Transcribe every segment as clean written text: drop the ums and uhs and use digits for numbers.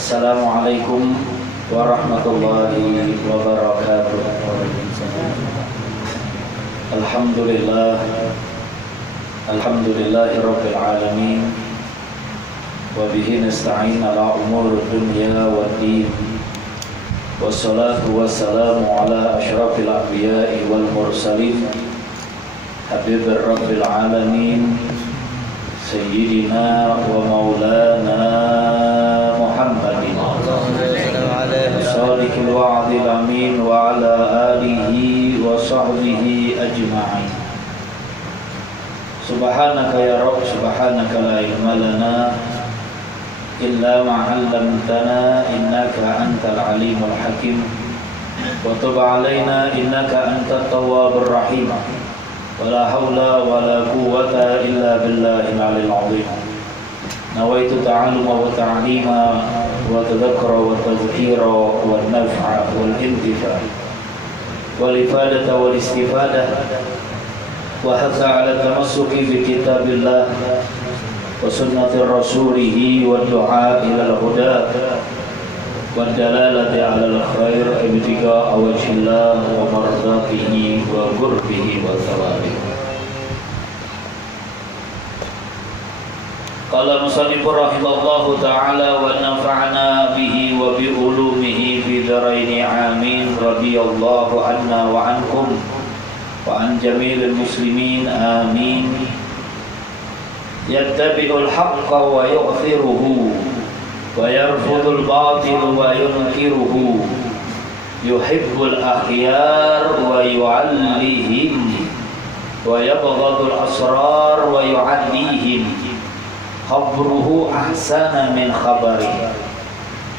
Assalamualaikum warahmatullahi wabarakatuh. Alhamdulillah, alhamdulillahi rabbil alamin. Wa bihi nasta'in ala umuri dunya waddin. Wassalatu wassalamu ala asyrafil anbiya'i wal mursalin, habibir rabbil alamin, sayyidina wa maulana Muhammadin sadiqil wa'dil amin wa ala alihi wa sahbihi ajma'in. Subhanaka ya Rabb, subhanaka la ilma lana illa ma 'allamtana innaka antal alimul hakim wa tub 'alaina innaka antat tawwabur rahim. Wala haula wala quwwata illa billahil 'aliyyil 'azhim. Nawaitu ta'alluma wa ta'lima wa tadhakkura wa tadhkira wa naf'a wal intifa wal ifadata wal istifadah wa hadza 'ala tamassuki bi kitabillah wa sunnati rasulih wa du'a ila al-huda wa dalalati 'ala al-khair ibtiga wajhillah wa mardatihi wa qurbihi wa thawabihi. Qala musannifur rahimallahu ta'ala wa nafa'na bihi wa bi ulumihi fi dharaini amin. Radiyallahu anna wa ankum wa an jamilil muslimin amin. Yattabi'ul haqqa wa yu'thiruhu wa yarfudul batil wa yunkiruhu, yuhibbul akhyar wa yu'allihim wa yabghadul asrar wa yu'addihim, khabruhu ahsana min khabari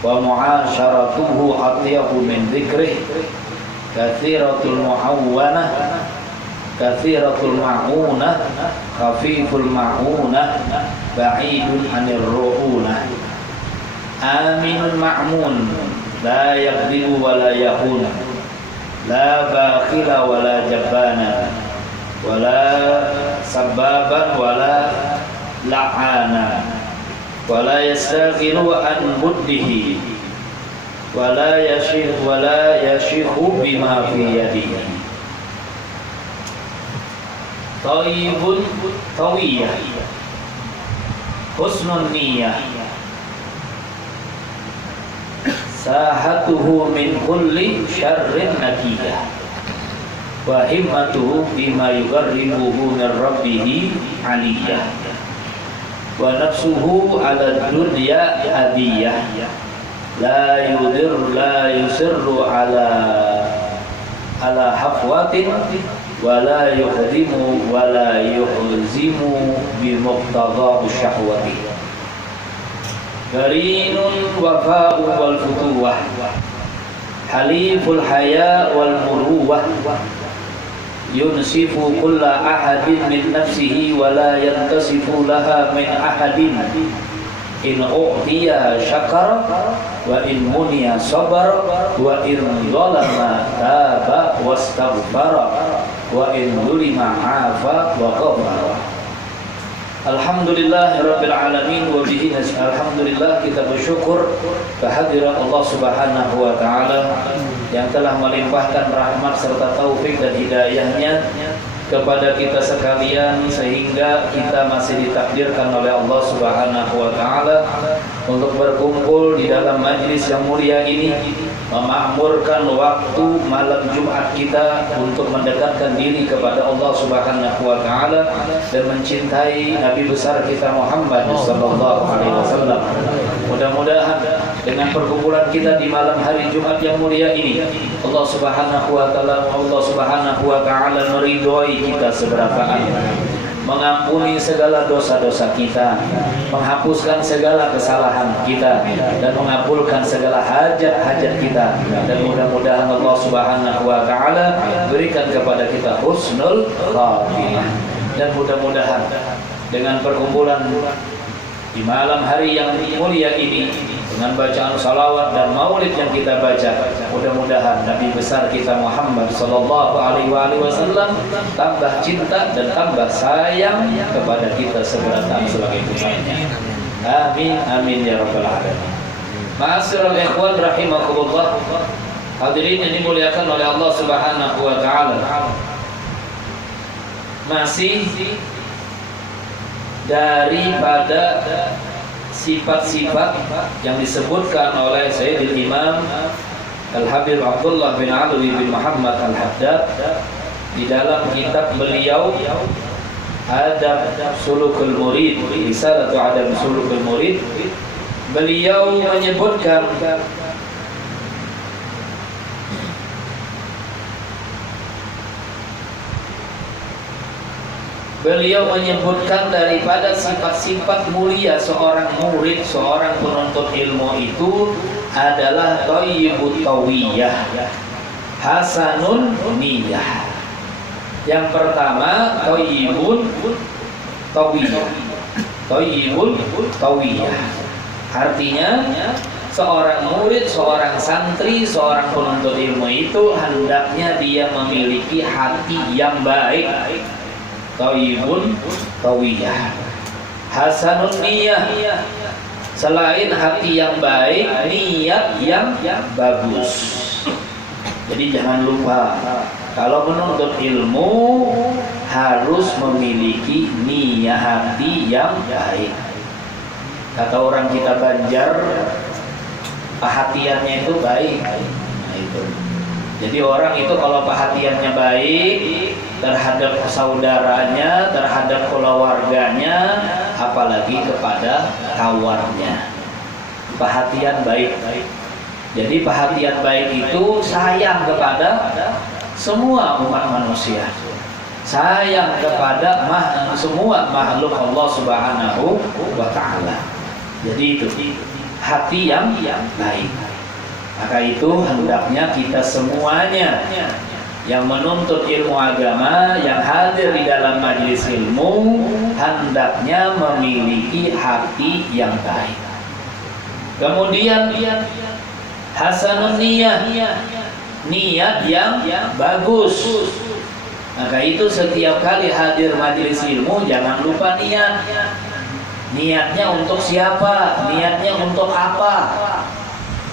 wa mu'asyaratuhu atyabu min dhikrih, kathiratul mu'awwanah kathiratul ma'unah khafiful ma'unah ba'idun anir ru'unah. Aminun ma'mun la yakdibu wa la yahun, la bakhila wa la jabbana wa la sababan wa la la'ana wa la yastaghiru an buddihi wa la yashikhu bima fi yadihi. Taibun tawiyah husnun niyah sahatuhu min kulli syarrin nakiyah wa himmatuhu bima yugarribuhu min rabbihi aliyah wa nafsuhu ala dunya adiyah la yusirru ala hafwatin wa la yuhzimu bi muqtadha syahwati. Garinun wafa'u wal futuwah, haliful haya wal muruwah, yunsifu kulla ahadin min nafsihi wa la yantasifu laha min ahadin. In u'tiya syakar wa in muniya sabar wa in zalama taba wastaghfara wa in zulima afa wa ghafara. Alhamdulillahirabbil alamin wa bihi alhamdulillah, kita bersyukur kehadiran Allah Subhanahu wa taala yang telah melimpahkan rahmat serta taufik dan hidayahnya kepada kita sekalian sehingga kita masih ditakdirkan oleh Allah Subhanahu wa taala untuk berkumpul di dalam majlis yang mulia ini, memakmurkan waktu malam Jumat kita untuk mendekatkan diri kepada Allah Subhanahu wa taala dan mencintai Nabi besar kita Muhammad sallallahu alaihi wasallam. Mudah-mudahan dengan perkumpulan kita di malam hari Jumat yang mulia ini, Allah Subhanahu wa taala meridhoi kita seberapaan, mengampuni segala dosa-dosa kita, menghapuskan segala kesalahan kita, dan mengabulkan segala hajat-hajat kita. Dan mudah-mudahan Allah Subhanahu wa taala berikan kepada kita husnul khatimah. Dan mudah-mudahan dengan perkumpulan di malam hari yang mulia ini, dengan bacaan salawat dan maulid yang kita baca, mudah-mudahan Nabi besar kita Muhammad sallallahu alaihi wasallam tambah cinta dan tambah sayang kepada kita seberat sebagai umatnya. Amin amin ya rabbal alamin. Ma'asyiral ikhwan rahimakumullah, hadirin yang dimuliakan oleh Allah Subhanahu wa taala. Masih daripada sifat-sifat yang disebutkan oleh Sayyidil Imam Al-Habib Abdullah bin Alwi bin Muhammad Al-Haddad di dalam kitab beliau Adab Sulukul Murid, Risalatu Adab Sulukul Murid. Beliau menyebutkan daripada sifat-sifat mulia seorang murid, seorang penuntut ilmu itu adalah thayyibut tawiyah, hasanun niyah. Yang pertama thayyibun tawiyah. Thayyibun tawiyah artinya seorang murid, seorang santri, seorang penuntut ilmu itu hendaknya dia memiliki hati yang baik. Thayyibun tawiyah, hasanun niyah. Selain hati yang baik, niat yang bagus. Jadi jangan lupa, kalau menuntut ilmu harus memiliki niat hati yang baik. Kata orang kita Banjar, perhatiannya itu baik. Nah, itu. Jadi orang itu kalau perhatiannya baik terhadap saudaranya, terhadap keluarganya, apalagi kepada kawannya, perhatian baik. Jadi perhatian baik itu sayang kepada semua umat manusia, sayang kepada semua makhluk Allah Subhanahu wa ta'ala. Jadi itu hati yang baik. Maka itu hendaknya kita semuanya yang menuntut ilmu agama, yang hadir di dalam majelis ilmu, hendaknya memiliki hati yang baik. Kemudian hasanun niyah, niat yang bagus. Maka itu setiap kali hadir majelis ilmu jangan lupa niat. Niatnya untuk siapa? Niatnya untuk apa?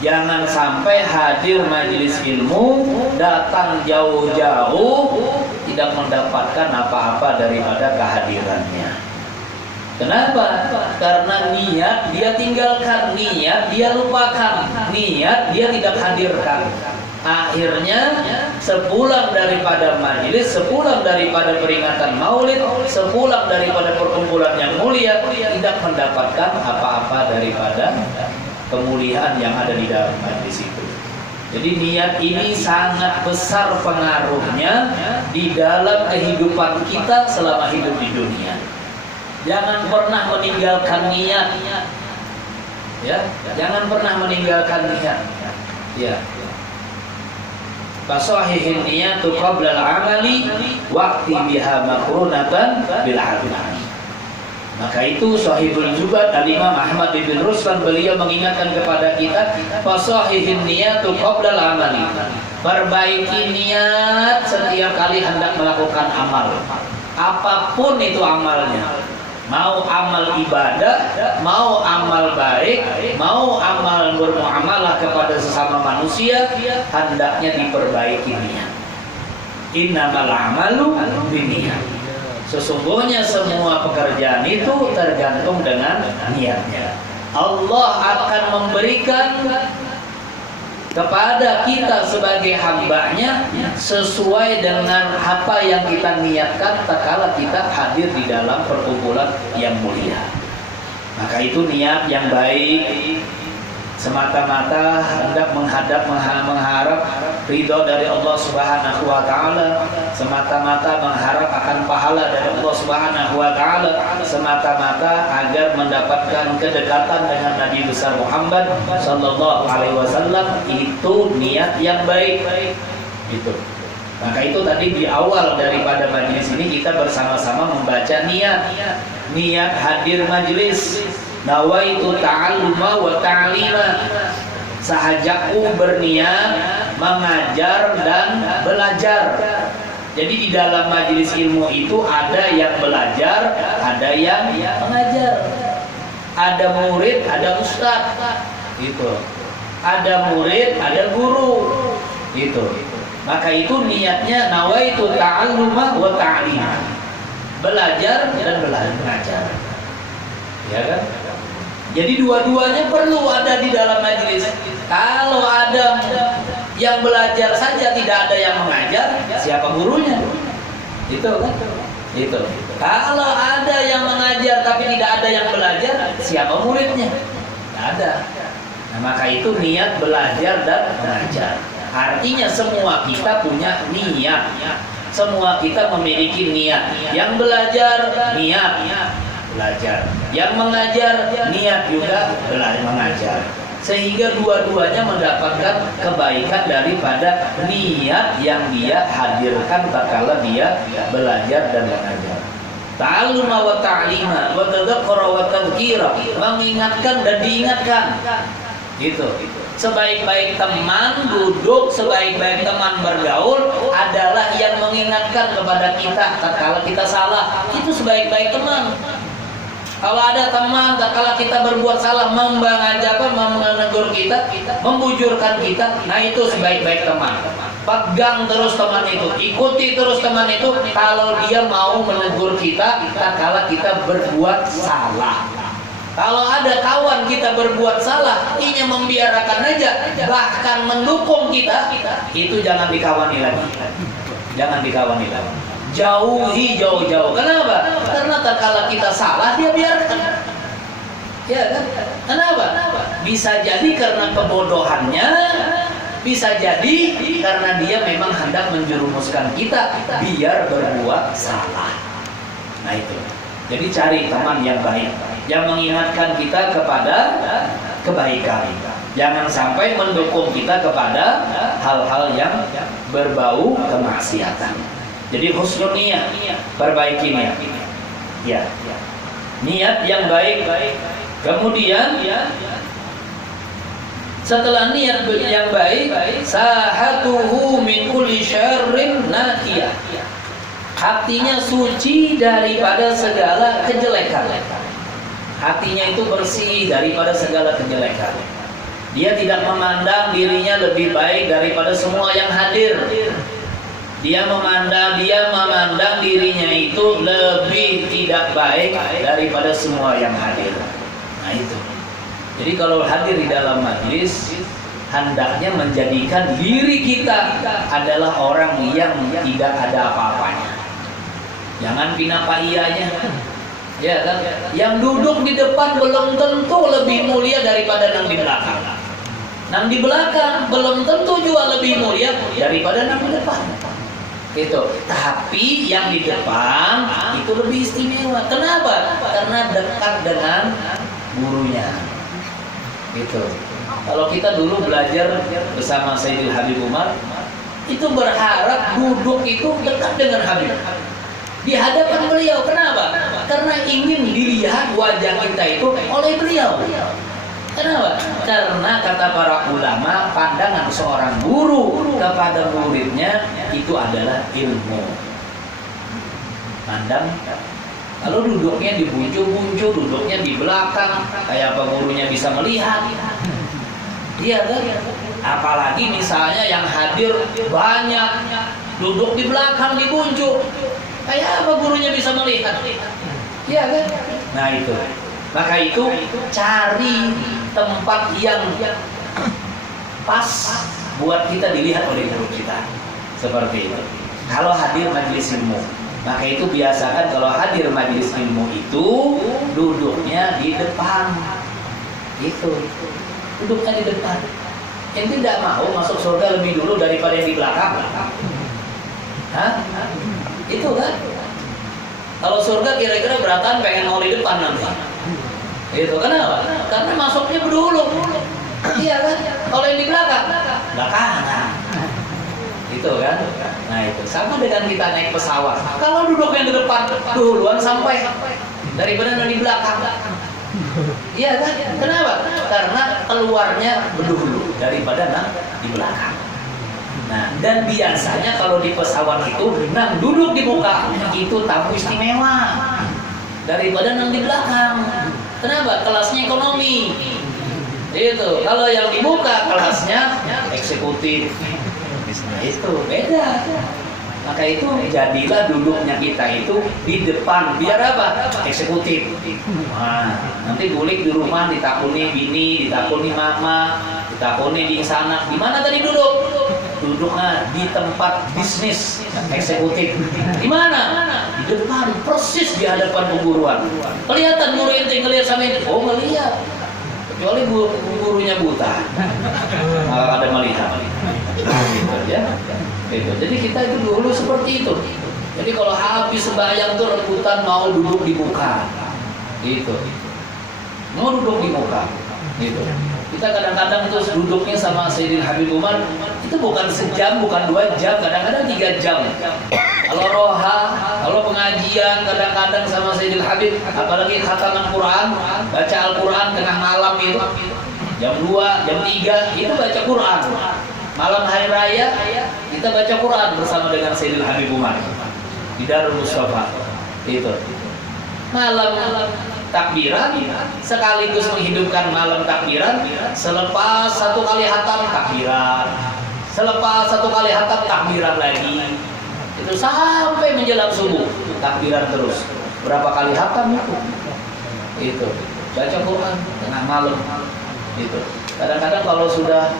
Jangan sampai hadir majelis ilmu, datang jauh-jauh, tidak mendapatkan apa-apa daripada kehadirannya. Kenapa? Karena niat dia tinggalkan, niat dia lupakan, niat dia tidak hadirkan. Akhirnya sepulang daripada majelis, sepulang daripada peringatan maulid, sepulang daripada perkumpulan yang mulia, tidak mendapatkan apa-apa daripada kemuliaan yang ada di dalam majelis itu. Jadi niat ini sangat besar pengaruhnya di dalam kehidupan kita selama hidup di dunia. Jangan pernah meninggalkan niat. Ya, jangan pernah meninggalkan niat. Ya. Fasahihin niyatu qabla al-amali waqti biha makrunatan bil amal. Maka itu Shahihul Jubad Al-Imam Ahmad bin Ruslan beliau mengingatkan kepada kita, fasahihin niyatu qabla al-amali. Perbaiki niat setiap kali hendak melakukan amal. Apapun itu amalnya. Mau amal ibadah, mau amal baik, mau amal bermuamalah kepada sesama manusia, hendaknya diperbaiki niat. Innamal a'malu binniyat. Sesungguhnya semua pekerjaan itu tergantung dengan niatnya. Allah akan memberikan kepada kita sebagai hambanya sesuai dengan apa yang kita niatkan tatkala kita hadir di dalam perkumpulan yang mulia. Maka itu niat yang baik semata-mata hendak mengharap ridho dari Allah Subhanahu wa taala, semata-mata mengharap akan pahala dari Allah Subhanahu wa taala, semata-mata agar mendapatkan kedekatan dengan Nabi besar Muhammad sallallahu alaihi wasallam. Itu niat yang baik. Itu. Maka itu tadi di awal daripada majelis ini kita bersama-sama membaca niat. Niat hadir majelis. Nawaitu ta'alluma wa ta'lima. Sahajaku berniat mengajar dan belajar. Jadi di dalam majelis ilmu itu ada yang belajar, ada yang mengajar. Ada murid, ada ustaz. Gitu. ada murid, ada guru. Itu. Maka itu niatnya nawaitu ta'alluma wa ta'lima. Belajar dan belajar. Ya kan? Jadi dua-duanya perlu ada di dalam majelis. Kalau ada yang belajar saja tidak ada yang mengajar, siapa gurunya? Itu kan? Itu. Kalau ada yang mengajar tapi tidak ada yang belajar, siapa muridnya? Tidak ada. Nah, maka itu niat belajar dan mengajar. Artinya semua kita punya niat. Semua kita memiliki niat. Yang belajar, niat belajar. Yang mengajar, niat juga mengajar. Sehingga dua-duanya mendapatkan kebaikan daripada niat yang dia hadirkan tatkala dia belajar dan mengajar. Ta'alluma wa ta'lima wa tadzakkara wa tadhkira, mengingatkan dan diingatkan. Gitu. Sebaik-baik teman duduk, sebaik-baik teman bergaul adalah yang mengingatkan kepada kita tatkala kita salah. Itu sebaik-baik teman. Kalau ada teman tatkala kita berbuat salah menegur kita, membujurkan kita, nah itu sebaik-baik teman. Pegang terus teman itu, ikuti terus teman itu kalau dia mau menegur kita tatkala kita berbuat salah. Kalau ada kawan kita berbuat salah, ini membiarkan aja, bahkan mendukung kita, itu jangan dikawani lagi. Jangan dikawani lagi. Jauhi jauh-jauh. Kenapa? Karena tatkala kita salah dia biarkan. Ya kan? Kenapa? Bisa jadi karena kebodohannya, bisa jadi karena dia memang hendak menjerumuskan kita biar berbuat salah. Nah itu. Jadi cari teman yang baik, yang mengingatkan kita kepada kebaikan. Jangan sampai mendukung kita kepada hal-hal yang berbau kemaksiatan. Jadi husnul niat, perbaiki niat. Ya. Niat yang baik. Kemudian setelah niat yang baik, sahatuhu min kulli syarrin naqiyah. Hatinya suci daripada segala kejelekan. Hatinya itu bersih daripada segala kejelekan. Dia tidak memandang dirinya lebih baik daripada semua yang hadir. Dia memandang dirinya itu lebih tidak baik daripada semua yang hadir. Nah itu. Jadi kalau hadir di dalam majlis, hendaknya menjadikan diri kita adalah orang yang tidak ada apa-apanya. Jangan pinapaianya. Ya kan? Yang duduk di depan belum tentu lebih mulia daripada yang di belakang. Yang di belakang belum tentu juga lebih mulia daripada yang di depan. Itu. Tapi yang di depan itu lebih istimewa. Kenapa? Karena dekat dengan gurunya. Gitu. Kalau kita dulu belajar bersama Sayyidil Habib Umar, itu berharap duduk itu dekat dengan Habib. Di hadapan beliau. Kenapa? Karena ingin dilihat wajah kita itu oleh beliau. Kenapa? Karena kata para ulama, pandangan seorang guru kepada muridnya itu adalah ilmu. Pandang. Kalau duduknya di buncu-buncu, duduknya di belakang, kayak apa gurunya bisa melihat? Iya kan? Apalagi misalnya yang hadir banyak, duduk di belakang di buncu, kayak apa gurunya bisa melihat? Iya kan? Nah itu. Maka itu cari tempat yang pas buat kita dilihat oleh guru kita. Seperti itu. Kalau hadir majelis ilmu, maka itu biasakan kalau hadir majelis ilmu itu duduknya di depan. Gitu. Duduknya di depan. Ente tidak mau masuk surga lebih dulu daripada yang di belakang. Hah? Itu kan? Kalau surga kira-kira beratan pengen mau di depan nanti. Itu kenapa? Karena masuknya dulu. Iya kan? Kalau yang di belakang, belakangan. Itu kan? Nah itu sama dengan kita naik pesawat. Kalau duduknya di depan duluan sampai daripada yang di belakang. Iya kan? Kenapa? Karena keluarnya dulu daripada yang di belakang. Nah, dan biasanya kalau di pesawat itu, duduk di muka itu tamu istimewa daripada yang di belakang. Kenapa? Kelasnya ekonomi. Itu kalau yang dibuka kelasnya eksekutif, itu beda. Maka itu jadilah duduknya kita itu di depan, biar apa? Eksekutif. Nah, nanti gulik di rumah ditakuni bini, ditakuni mama, ditakuni di sana. Di mana tadi duduk? Duduknya di tempat bisnis eksekutif. Di mana? Di depan, persis di hadapan pemburuan. Kelihatan guru ente ngelihat sama itu? Oh, ngelihat. Kecuali gurunya buta, ada melihat. Gitu, ya. Gitu. Jadi kita itu dulu seperti itu. Jadi kalau habis sembahyang tuh rebutan mau duduk di muka, gitu. Mau duduk di muka, gitu. Kita kadang-kadang tuh duduknya sama Sayyidil Habib Umar itu bukan sejam, bukan 2 jam, kadang-kadang 3 jam. Kalau roha, kalau pengajian kadang-kadang sama Sayyidil Habib, apalagi khataman Quran, baca Al-Quran tengah malam itu, jam 2, jam 3 itu baca Quran. Malam hari raya kita baca Quran bersama dengan Sayyidil Habib Umar di Darul Mustafa. Itu malam takbiran sekaligus menghidupkan malam takbiran. Selepas 1 kali hatam takbiran, selepas 1 kali hatam takbiran lagi. Itu sampai menjelang subuh takbiran terus. Berapa kali hatam itu? Itu baca Quran tengah malam. Itu kadang-kadang kalau sudah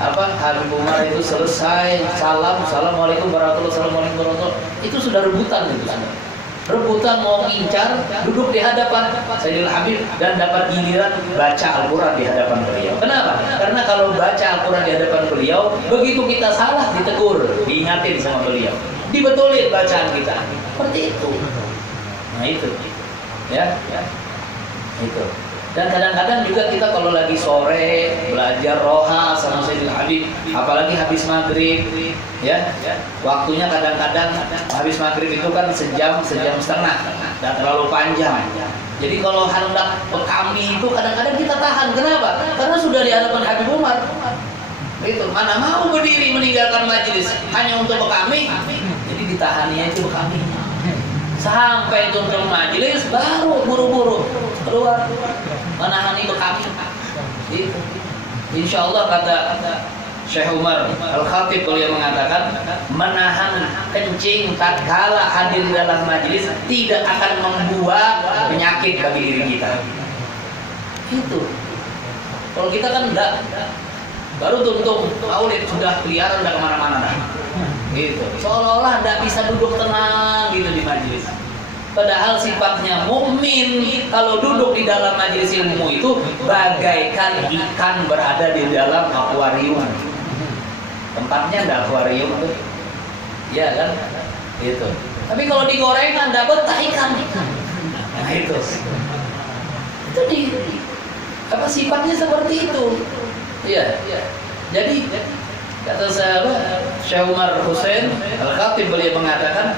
Habib Umar itu selesai assalamualaikum warahmatullahi wabarakatuh, itu sudah rebutan, itu sudah rebutan mau ngincar duduk di hadapan Sayyidil Habib dan dapat giliran baca Al-Quran di hadapan beliau. Kenapa? Karena kalau baca Al-Quran di hadapan beliau, begitu kita salah ditegur, diingatin sama beliau, dibetulin bacaan kita, seperti itu. Nah itu ya. Itu. Dan kadang-kadang juga kita kalau lagi sore belajar roha sama Sayyidil Habib, apalagi habis maghrib, ya, waktunya kadang-kadang habis maghrib itu kan sejam setengah, tidak terlalu panjang. Jadi kalau hendak bekami itu kadang-kadang kita tahan. Kenapa? Karena sudah di hadapan Habib Umar. Itu mana mau berdiri meninggalkan majelis hanya untuk bekami, jadi ditahannya itu bekami. Sampai turun majelis baru buru-buru keluar menangani bekami. Itu. Insya Allah kata Syekh Umar Al-Khatib beliau mengatakan menahan kencing tatkala hadir dalam majelis tidak akan membuat penyakit bagi diri kita. Itu. Kalau kita kan enggak, baru tuntung maulid sudah keliaran udah kemana-mana. Gitu. Seolah-olah tidak bisa duduk tenang gitu di majelis. Padahal sifatnya mukmin kalau duduk di dalam majelis ilmu itu bagaikan ikan berada di dalam akuarium. Tempatnya ada akuarium tuh, ya kan? Gitu. Tapi kalau digorengan tidak betah ikan. Nah itu di apa sifatnya seperti itu. Iya. Jadi kata sahabat Syekh Umar Hussein Al-Khatib beliau mengatakan,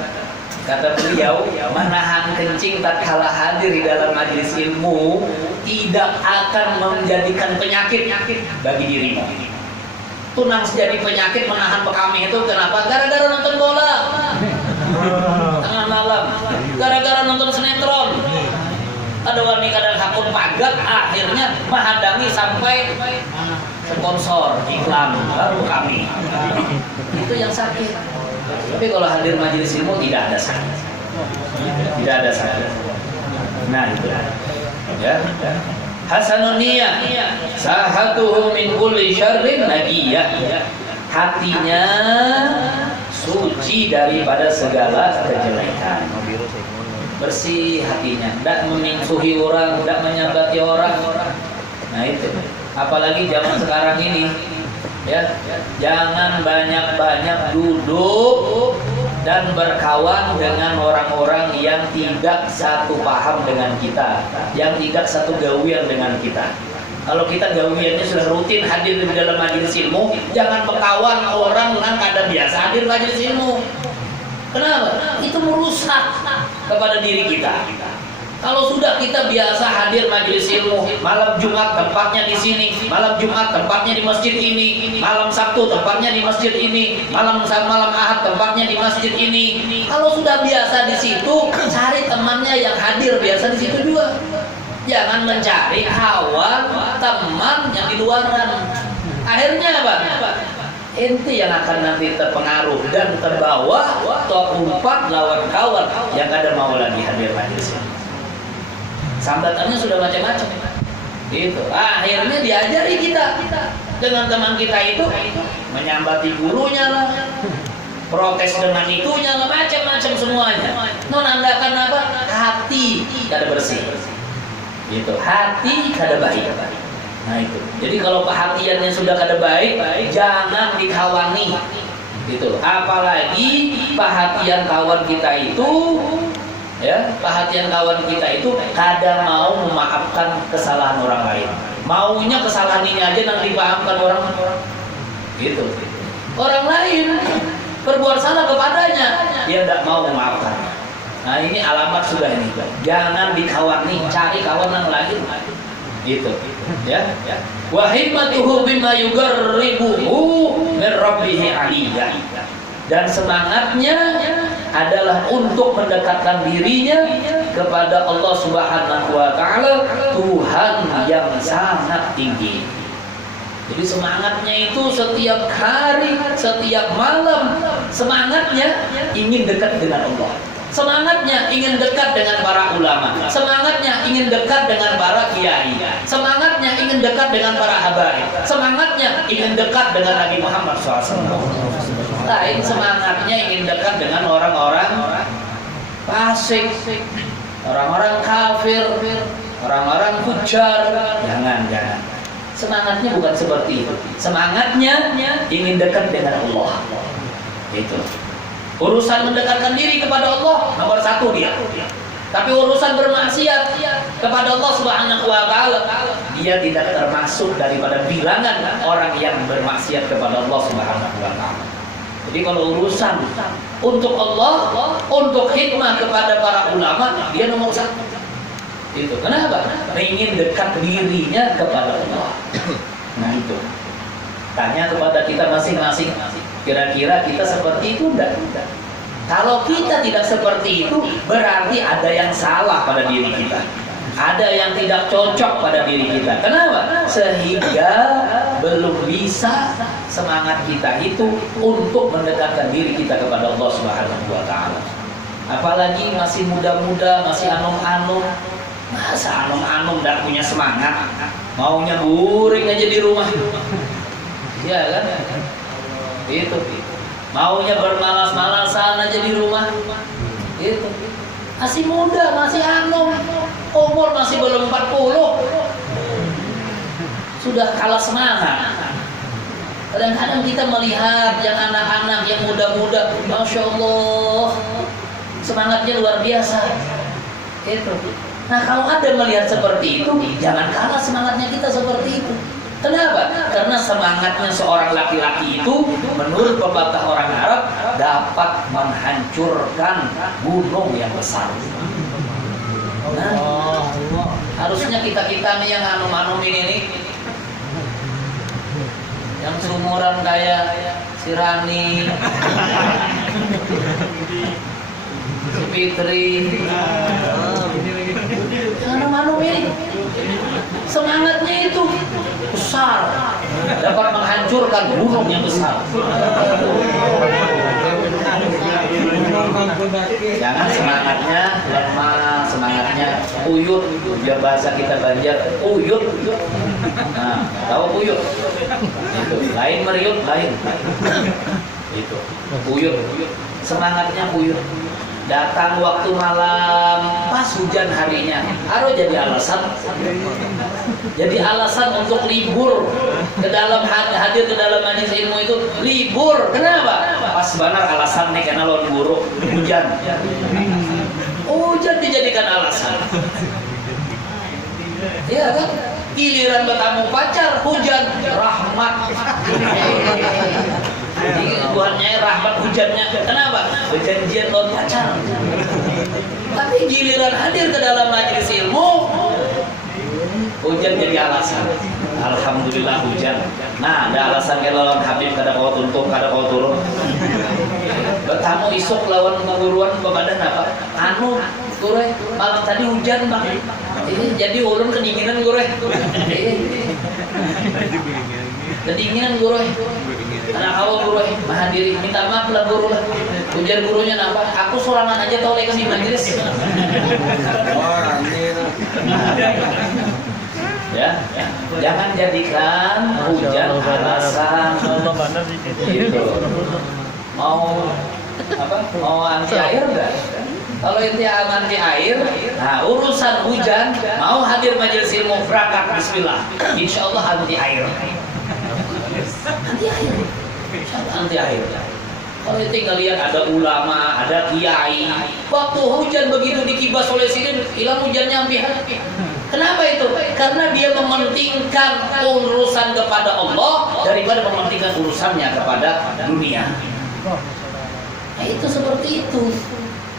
kata beliau, menahan kencing tatkala hadir di dalam majelis ilmu tidak akan menjadikan penyakit bagi dirimu. Tunang jadi penyakit menahan bekami itu kenapa? Gara-gara nonton bola tengah malam, gara-gara nonton sinetron. Ada wanita kadang hakun pagat akhirnya menghadangi sampai sponsor iklan baru kami. Itu yang sakit. Tapi kalau hadir majelis ilmu tidak ada sakit. Tidak ada sakit. Nah itu ya. Hasanun niyah sahatuhu min kulli syarrin naqiyah. Hatinya suci daripada segala kejelekan. Bersih hatinya, tidak memingsuhi orang, tidak menyabati orang. Nah itu. Apalagi zaman sekarang ini, ya, jangan banyak-banyak duduk dan berkawan dengan orang-orang yang tidak satu paham dengan kita, yang tidak satu gawian dengan kita. Kalau kita gawiannya sudah rutin hadir di dalam majelis ilmu, jangan berkawan orang yang kadang biasa hadir majelis ilmu. Kenapa? Itu merusak kepada diri kita. Kalau sudah kita biasa hadir majelis ilmu, malam Jumat tempatnya di sini, malam Jumat tempatnya di masjid ini, malam Sabtu tempatnya di masjid ini, malam Ahad tempatnya di masjid ini. Kalau sudah biasa di situ, cari temannya yang hadir biasa di situ juga. Jangan mencari kawan, teman yang di luaran. Akhirnya apa? Ente yang akan nanti terpengaruh dan terbawa terumpat lawan kawan yang kada mau lagi hadir majelis. Sambatannya sudah macam-macam. Gitu. Akhirnya diajari kita dengan teman kita itu menyambati gurunya lah, protes dengan itunya lah, macam-macam semuanya. Menandakan apa? Hati kada bersih. Gitu. Hati kada baik. Nah itu. Jadi kalau perhatiannya sudah kada baik, jangan dikawani. Gitu. Apalagi perhatian kawan kita itu, ya, perhatian kawan kita itu kada mau memaafkan kesalahan orang lain. Maunya kesalahan ini aja nanti dipahamkan orang. Gitu. Orang lain berbuat salah kepadanya, dia tidak mau memaafkan. Nah ini alamat sudah ini. Jangan dikawani, cari kawan yang lain. Gitu. Ya. Wa himmatuhu bima yugarribuhu min rabbih aliyya. Dan semangatnya adalah untuk mendekatkan dirinya kepada Allah Subhanahu wa taala, Tuhan yang sangat tinggi. Jadi semangatnya itu setiap hari, setiap malam, semangatnya ingin dekat dengan Allah. Semangatnya ingin dekat dengan para ulama. Semangatnya ingin dekat dengan para kiai. Semangatnya ingin dekat dengan para habaib. Semangatnya ingin dekat dengan Nabi Muhammad SAW. Lain semangatnya ingin dekat dengan orang-orang fasik, orang-orang kafir, orang-orang fujar. Jangan. Semangatnya bukan seperti itu. Semangatnya ingin dekat dengan Allah. Itu. Urusan mendekatkan diri kepada Allah nomor 1 dia. Tapi urusan bermaksiat kepada Allah Subhanahu wa taala, dia tidak termasuk daripada bilangan orang yang bermaksiat kepada Allah Subhanahu wa taala. Jadi kalau urusan untuk Allah, untuk hikmah kepada para ulama, dia nomor 1. Itu. Kenapa? Ingin dekat dirinya kepada Allah. Nah itu. Tanya kepada kita masing-masing, kira-kira kita seperti itu enggak? Kalau kita tidak seperti itu, berarti ada yang salah pada diri kita. Ada yang tidak cocok pada diri kita. Kenapa? Sehingga belum bisa semangat kita itu untuk mendekatkan diri kita kepada Allah Subhanahu wa taala. Apalagi masih muda-muda, masih anum-anum. Masa anum-anum tidak punya semangat? Maunya guring aja di rumah. Ya kan? Itu. Maunya bermalas-malasan aja di rumah. Itu. Masih muda, masih anum. Umur masih belum 40. Sudah kalah semangat. Kadang-kadang kita melihat yang anak-anak, yang muda-muda, Masya Allah, semangatnya luar biasa. Itu. Nah kalau ada melihat seperti itu, jangan kalah semangatnya kita seperti itu. Kenapa? Karena semangatnya seorang laki-laki itu menurut pepatah orang Arab dapat menghancurkan gunung yang besar. Nah, harusnya kita nih yang anum-anum ini yang seumuran kayak si Rani, si Fitri, anum-anum ini semangatnya itu besar, dapat menghancurkan gunung yang besar. Jangan semangatnya lemah, semangatnya uyut. Biar bahasa kita Banjar, uyut. Nah, tahu uyut? Itu. Lain meriut, lain. Itu. Uyut. Semangatnya uyut. Datang waktu malam, pas hujan harinya, harus jadi alasan. Jadi alasan untuk libur ke dalam hadir ke dalam majelis ilmu itu libur. Kenapa? Pas benar alasan nih karena lawan buruk hujan. Hujan dijadikan alasan. Iya kan? Giliran bertamu pacar hujan, rahmat. Jadi Tuhannya rahmat hujannya. Kenapa? Perjanjian lawan pacar. Tapi giliran hadir ke dalam majelis ilmu, hujan jadi alasan. Alhamdulillah hujan. Nah, ada alasan kalau lawan Habib kada kau tuntuk, kada kau turun. Bertamu isuk lawan penguruan badan apa? Anu, malam tadi hujan bang. Ini jadi ulun kedinginan guru. Kedinginan guru. Anak awal guru mahan diri. Minta maaf lah guru lah. Ujar gurunya apa? Aku sorangan aja tau lekas di majelis. Ya, jangan jadikan hujan alasan. Gitu. Mau anti air enggak? Kalau inti anti air, nah urusan hujan, mau hadir majelis ilmu berangkat bismillah. Insyaallah anti air. Anti air. Anti air. Kalau tinggal lihat ada ulama, ada kiai, waktu hujan begitu dikibas oleh sini, hilang hujannya hampir. Kenapa itu? Karena dia mementingkan urusan kepada Allah daripada mementingkan urusannya kepada dunia. Nah, itu seperti itu.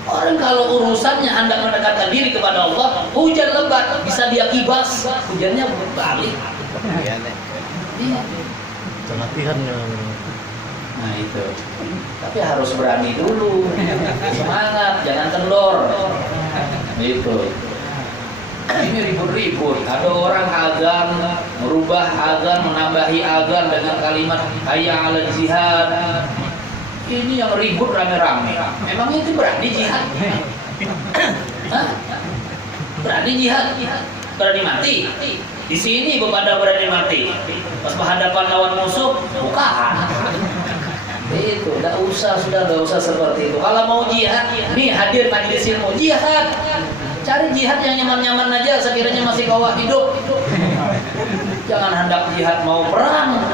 Orang kalau urusannya hendak mendekatkan diri kepada Allah, hujan lebat bisa dia kibas, hujannya berbalik. Iya. Latihan. Nah itu. Tapi harus berani dulu. Semangat, jangan kendor. Itu. Ini ribut-ribut. Ada orang azan, merubah azan, menambahi azan dengan kalimat hayya 'alal jihad. Ini yang ribut rame-rame. Memang itu berani jihad? Hah? Berani jihad? Berani mati? Di sini kepada berani mati. Pas berhadapan lawan musuh, bukan. Itu, enggak usah seperti itu. Kalau mau jihad, nih hadir majelis ilmu jihad. Cari jihad yang nyaman-nyaman aja, sekiranya masih kawah hidup. Jangan hendak jihad mau perang.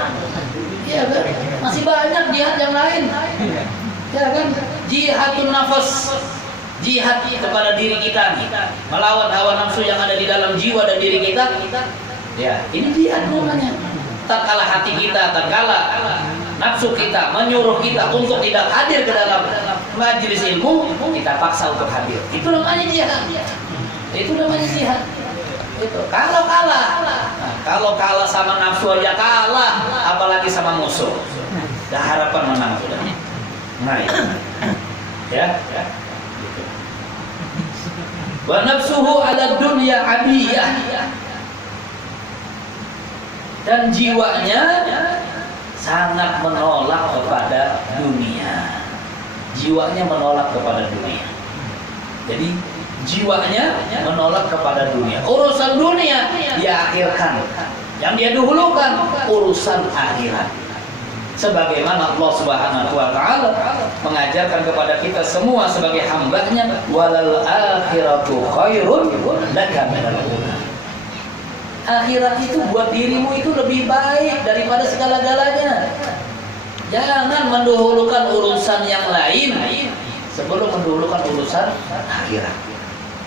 Ya kan? Masih banyak jihad yang lain. Ya kan? Jihadun nafas. Jihad kepada diri kita, melawan hawa nafsu yang ada di dalam jiwa dan diri kita. Ya, ini jihad namanya. Tatkala hati kita, tatkala nafsu kita menyuruh kita untuk tidak hadir ke dalam majelis ilmu, kita paksa untuk hadir. Itu namanya jihad. Itu namanya jihad. Itu kalau kalah sama nafsu aja kalah, apalagi sama musuh. Dah harapan menang sudah. Nah itu. Ya. Gitu. Wa nafsuhu 'ala dunya 'abiyah. Dan jiwanya sangat menolak kepada dunia. Jiwanya menolak kepada dunia. Jadi jiwanya menolak kepada dunia. Urusan dunia dia akhirkan. Yang dia dahulukan urusan akhirat. Sebagaimana Allah Subhanahu wa taala mengajarkan kepada kita semua sebagai hamba-Nya, walal akhiratu khairun laka minal ula. Akhirat itu buat dirimu itu lebih baik daripada segala-galanya. Jangan mendahulukan urusan yang lain sebelum mendahulukan urusan akhirat.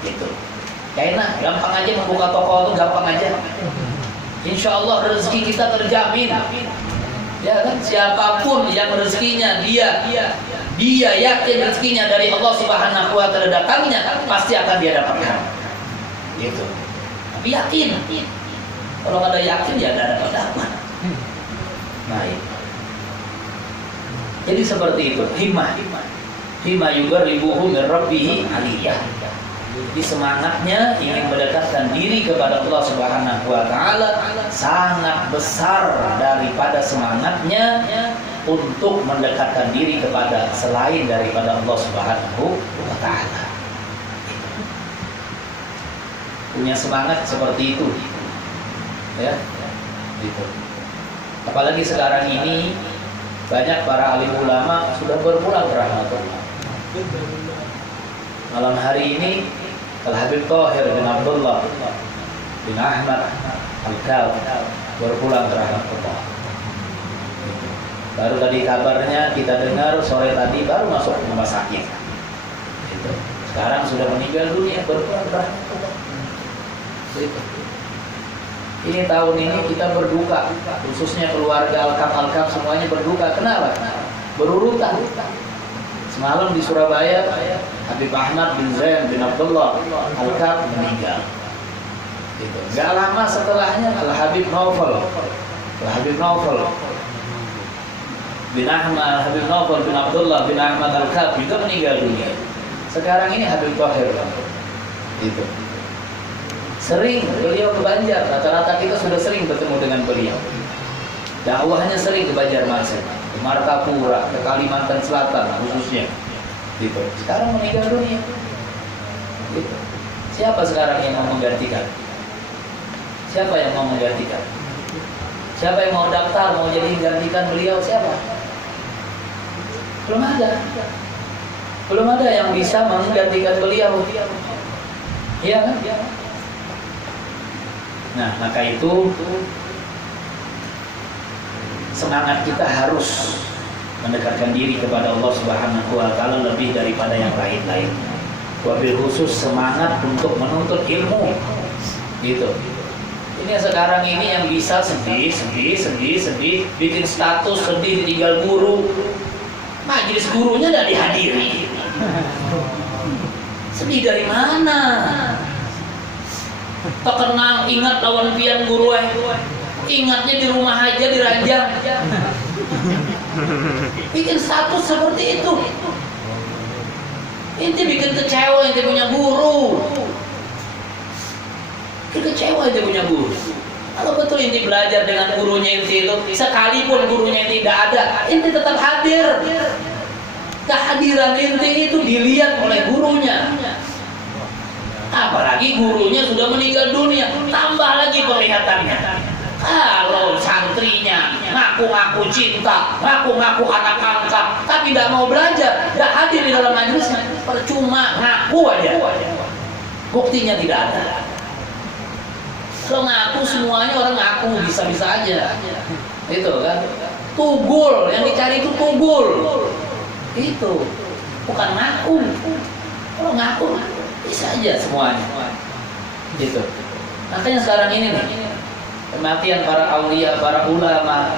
Gitu. Enak, gampang aja membuka toko itu gampang aja. Insya Allah rezeki kita terjamin. Ya kan, siapapun yang rezekinya dia yakin rezekinya dari Allah Subhanahu wa taala datangnya, pasti akan dia dapatkan. Gitu. Tapi yakin. Kalau nggak ada yakin ya nggak dapat. Baik. Jadi seperti itu, himmah juga ribuhu min rabbih aliyah. Jadi semangatnya ingin mendekatkan diri kepada Allah Subhanahu wa taala sangat besar daripada semangatnya untuk mendekatkan diri kepada selain daripada Allah Subhanahu wa taala. Punya semangat seperti itu. Ya. Gitu. Apalagi sekarang ini banyak para alim ulama sudah berpulang ke rahmatullah. Malam hari ini Al-Habib Thahir bin Abdullah bin Ahmad Al-Kal berpulang ke rahmatullah. Baru tadi kabarnya kita dengar sore tadi baru masuk rumah sakit. Gitu. Sekarang sudah meninggal dunia, berpulang ke rahmatullah. Gitu. Ini tahun ini kita berduka, khususnya keluarga Al-Kaf semuanya berduka. Kenapa? Berurutan. Semalam di Surabaya, Habib Ahmad bin Zain bin Abdullah Al-Kaf meninggal. Gitu. Gak lama setelahnya Al-Habib Naufal bin Ahmad, Habib Naufal bin Abdullah bin Ahmad Al-Kaf juga meninggal dunia. Sekarang ini Habib Thahir. Gitu. Sering beliau ke Banjar, rata-rata kita sudah sering bertemu dengan beliau. Dakwahnya sering ke Banjarmasin, ke Martapura, ke Kalimantan Selatan khususnya. Gitu. Sekarang meninggal dunia. Gitu. Siapa sekarang yang mau menggantikan? Siapa yang mau menggantikan? Siapa yang mau daftar, mau jadi gantikan beliau? Siapa? Belum ada. Belum ada yang bisa menggantikan beliau. Iya kan? Nah, maka itu semangat kita harus mendekatkan diri kepada Allah Subhanahu wa taala lebih daripada yang lain-lain. Wabil khusus semangat untuk menuntut ilmu. Gitu. Ini sekarang ini yang bisa sedih, bikin status sedih tinggal guru. Majelis gurunya tidak dihadiri. Sedih dari mana? Terkenang ingat lawan pian guru ingatnya di rumah aja di ranjang. Bikin status seperti itu. Inti bikin kecewa inti punya guru. Kecewa inti punya guru. Kalau betul inti belajar dengan gurunya inti itu, sekalipun gurunya tidak ada, inti tetap hadir. Kehadiran inti itu dilihat oleh gurunya. Apalagi gurunya sudah meninggal dunia, tambah lagi penglihatannya. Kalau santrinya ngaku-ngaku cinta, ngaku-ngaku anak angkat, tapi tidak mau belajar, tidak hadir di dalam majelisnya, percuma ngaku aja. Buktinya tidak ada. Kalau ngaku semuanya orang ngaku bisa-bisa aja, itu kan. Tugul yang dicari itu tugul, itu bukan ngaku. Kalau ngaku bisa aja semuanya, gitu. Makanya sekarang ini nih, kematian para aulia, para ulama,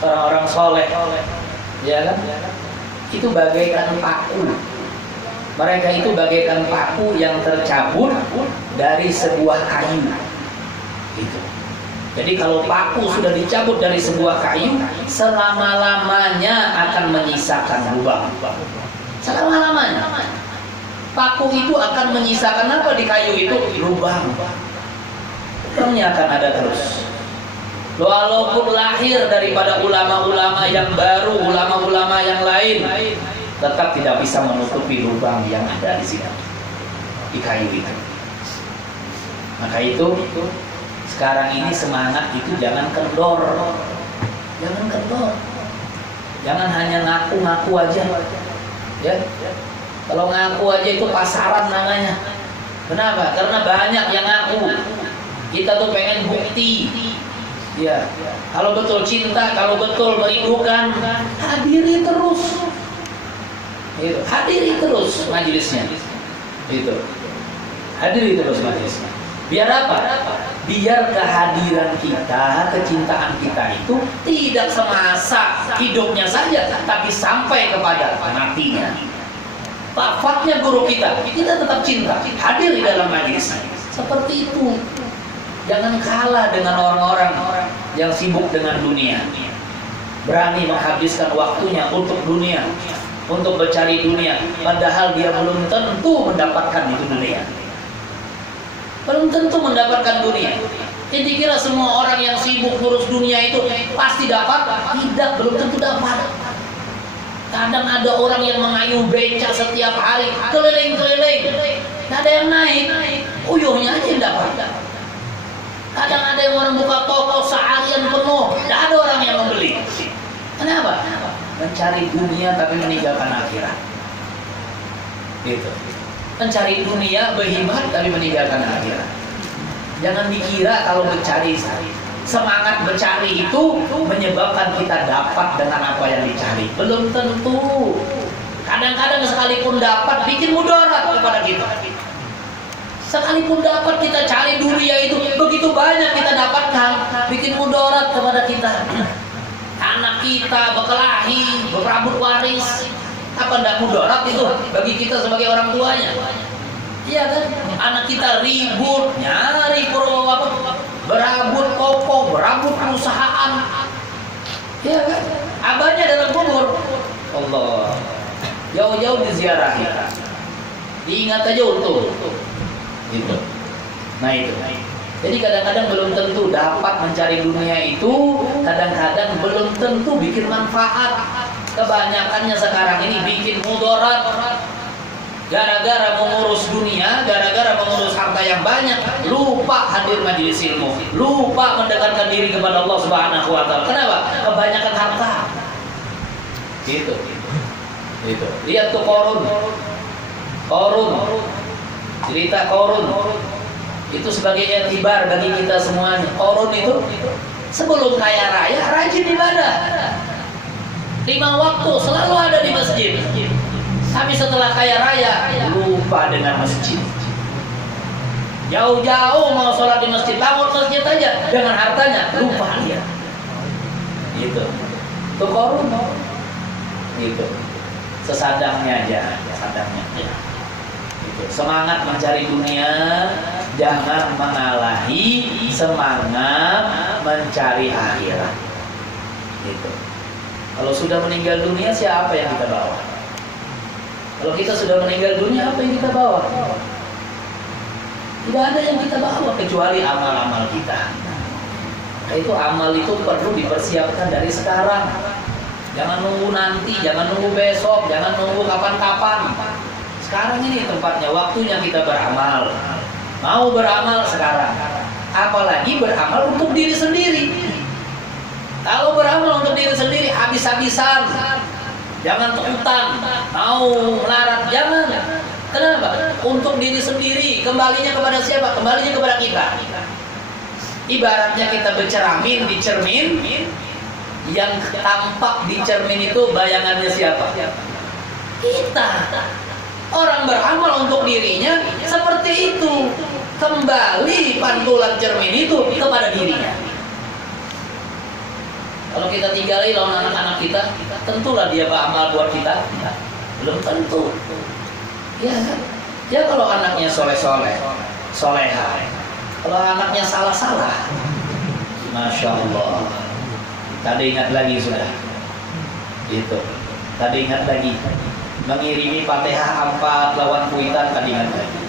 orang-orang soleh, ya kan? Itu bagaikan paku. Mereka itu bagaikan paku yang tercabut dari sebuah kayu. Gitu. Jadi kalau paku sudah dicabut dari sebuah kayu, selama-lamanya akan menyisakan lubang. Selama-lamanya. Paku itu akan menyisakan apa di kayu itu? Lubang. Lubangnya akan ada terus. Walaupun lahir daripada ulama-ulama yang baru, ulama-ulama yang lain, tetap tidak bisa menutupi lubang yang ada di sini, di kayu itu. Maka itu sekarang ini semangat itu jangan kendor, jangan kendor, jangan hanya ngaku-ngaku aja, ya. Kalau ngaku aja itu pasaran namanya. Kenapa? Karena banyak yang ngaku. Kita tuh pengen bukti, ya. Kalau betul cinta, kalau betul merindukan, hadiri terus, gitu. Hadiri terus majelisnya, itu. Hadiri terus majelisnya. Biar apa? Biar kehadiran kita, kecintaan kita itu tidak semasa hidupnya saja, tapi sampai kepada matinya. Wafatnya guru kita tetap cinta, hadir di dalam majelis. Seperti itu. Jangan kalah dengan orang-orang yang sibuk dengan dunia. Berani menghabiskan waktunya untuk dunia, untuk mencari dunia, padahal dia belum tentu mendapatkan itu dunia. Belum tentu mendapatkan dunia. Jadi kira semua orang yang sibuk ngurus dunia itu pasti dapat? Tidak, belum tentu dapat. Kadang ada orang yang mengayuh beca setiap hari, keliling-keliling, tidak ada yang naik, uyuhnya aja yang dapat. Kadang ada yang orang buka toko seharian penuh, tidak ada orang yang membeli. Kenapa? Mencari dunia tapi meninggalkan akhirat. Gitu. Mencari dunia berhemat tapi meninggalkan akhirat. Jangan dikira kalau mencari, semangat mencari itu menyebabkan kita dapat dengan apa yang dicari. Belum tentu. Kadang-kadang sekalipun dapat bikin mudarat kepada kita. Sekalipun dapat kita cari dunia itu begitu banyak kita dapatkan, bikin mudarat kepada kita. Anak kita berkelahi, berebut waris. Apa enggak mudarat itu bagi kita sebagai orang tuanya? Iya kan? Anak kita ribut, nyari berebut toko, berebut perusahaan. Iya kan? Abahnya dalam kubur. Allah. Jauh-jauh diziarahi. Diingat aja untuk. Gitu. Nah itu. Jadi kadang-kadang belum tentu dapat mencari dunia itu, kadang-kadang belum tentu bikin manfaat. Kebanyakannya sekarang ini bikin mudarat. Gara-gara mengurus dunia, gara-gara mengurus harta yang banyak, lupa hadir majelis ilmu, lupa mendekatkan diri kepada Allah Subhanahu wa taala. Kenapa? Kebanyakan harta. Gitu. Lihat tuh Qarun. Cerita Qarun. Itu sebagai etibar bagi kita semuanya. Qarun itu sebelum kaya raya rajin ibadah. 5 waktu selalu ada di masjid. Tapi setelah kaya raya lupa dengan masjid. Jauh-jauh mau sholat di masjid, bangun masjid aja dengan hartanya lupa dia. Gitu. Tuh Qarun. Gitu. Sesadangnya aja. Gitu. Semangat mencari dunia, jangan mengalahi semangat mencari akhirat. Gitu. Kalau sudah meninggal dunia, siapa yang kita bawa? Kalau kita sudah meninggal dunia, apa yang kita bawa? Tidak ada yang kita bawa kecuali amal-amal kita. Nah, itu amal itu perlu dipersiapkan dari sekarang. Jangan nunggu nanti, jangan nunggu besok, jangan nunggu kapan-kapan. Sekarang ini tempatnya, waktunya kita beramal. Mau beramal sekarang. Apalagi beramal untuk diri sendiri. Kalau beramal untuk diri sendiri habis-habisan. Jangan utang, mau melarat, jangan. Kenapa? Untuk diri sendiri. Kembalinya kepada siapa? Kembalinya kepada kita. Ibaratnya kita bercermin di cermin, yang tampak di cermin itu bayangannya siapa? Kita. Orang beramal untuk dirinya seperti itu. Kembali pantulan cermin itu kepada dirinya. Kalau kita tinggali lawan anak-anak kita, tentulah dia beramal buat kita. Belum tentu. Ya kan? Ya kalau anaknya soleh-soleha. Kalau anaknya salah-salah, Masya Allah. Tadi ingat lagi sudah. Gitu. Tadi ingat lagi. Mengirimi Fatihah 4 lawan kuitan, tadi ingat lagi.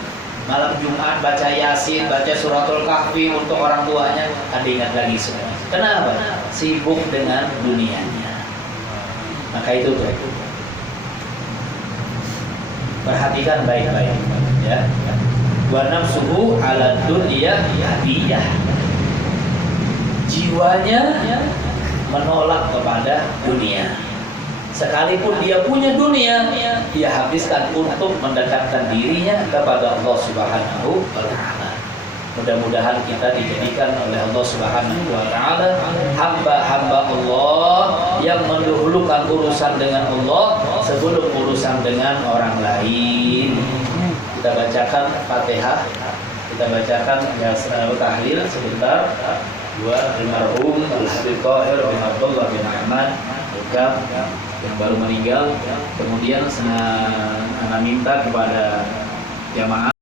Malam Jumat baca Yasin, baca Suratul Kahfi untuk orang tuanya, tadi ingat lagi semua. Kenapa? Sibuk dengan dunianya. Maka itu tuh. Perhatikan baik-baik, ya. Wa nafsuhu 'ala dunya hadiyah. Jiwanya menolak kepada dunia. Sekalipun dia punya dunia, dia habiskan untuk mendekatkan dirinya kepada Allah Subhanahu wa taala. Mudah-mudahan kita dijadikan oleh Allah Subhanahu wa taala hamba-hamba Allah yang mendahulukan urusan dengan Allah sebelum urusan dengan orang lain. Kita bacakan Fatihah, kita bacakan tahlil sebentar. Dua almarhum Al-Habib Thahir bin Abdullah bin Ahmad yang baru meninggal. Kemudian saya minta kepada jamaah